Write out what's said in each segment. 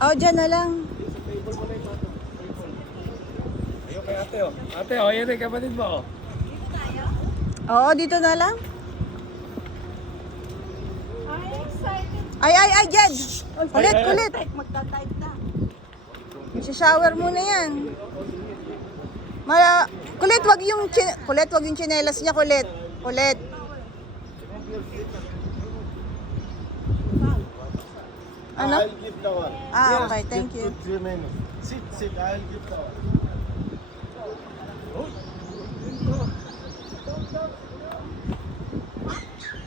Oh, dyan na lang. Ayun kay ate oh. Ate oh, yan yung kapatid mo oh. Oo, dito na lang. Ay, excited. Ay, Jed! Kulit, Ay, ay. kulit. Magta-type na. Shower muna yan. Kulit, wag yung tsinelas niya, kulit. Kulit. Ano? I'll give the one. Ah, okay, thank you. Good remain. Sit, I'll give the one.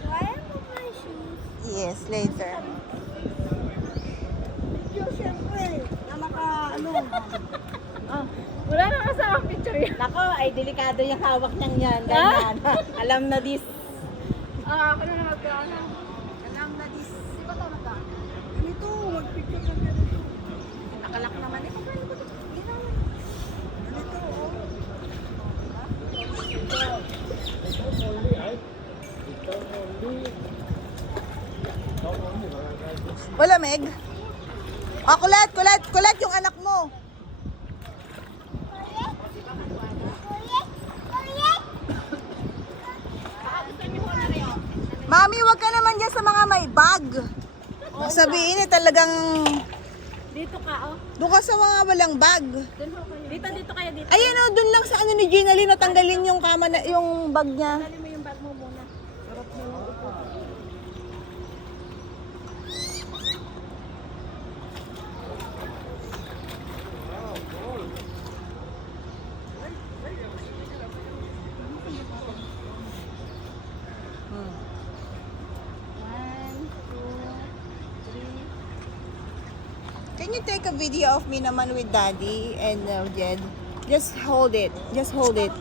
Why am I my shoes? Yes, later. Video, syempre. Na ano. Wala na kasama picture yan. Nako, ay delikado yung hawak niyang yan. Ganyan. Alam na this. Ako na nagkano. Alam na this. Di ba ito nagkano? Ganito, mag-picture ka ganito. Nakalak naman eh. Ganito, oh. Wala, Meg? Ah, kulit yung anak mo. Mami, wag ka naman dyan sa mga may bag. Sabihin eh talagang Dito ka, oh. doon ka sa mga walang bag. Dito kayo dito. Ayan o, doon lang sa ano ni Gina Lee, natanggalin yung kama na, yung bag niya. Dali mo yung bag mo muna. Sarap mo yung upo. Can you take a video of me naman with Daddy and Jed? Just hold it. Just hold it.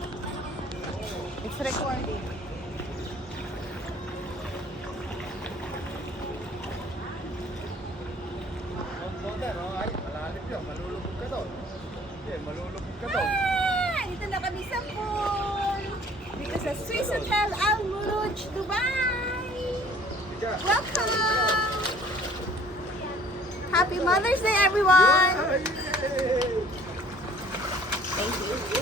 It's recording. Malalim yun, malulubog ka doon. Hindi, malulubog ka doon. Dito na kami sa pool. Dito sa Swiss Hotel Al Muluj, Dubai. Welcome! Happy Mother's Day, everyone! Ay, yay! Thank you.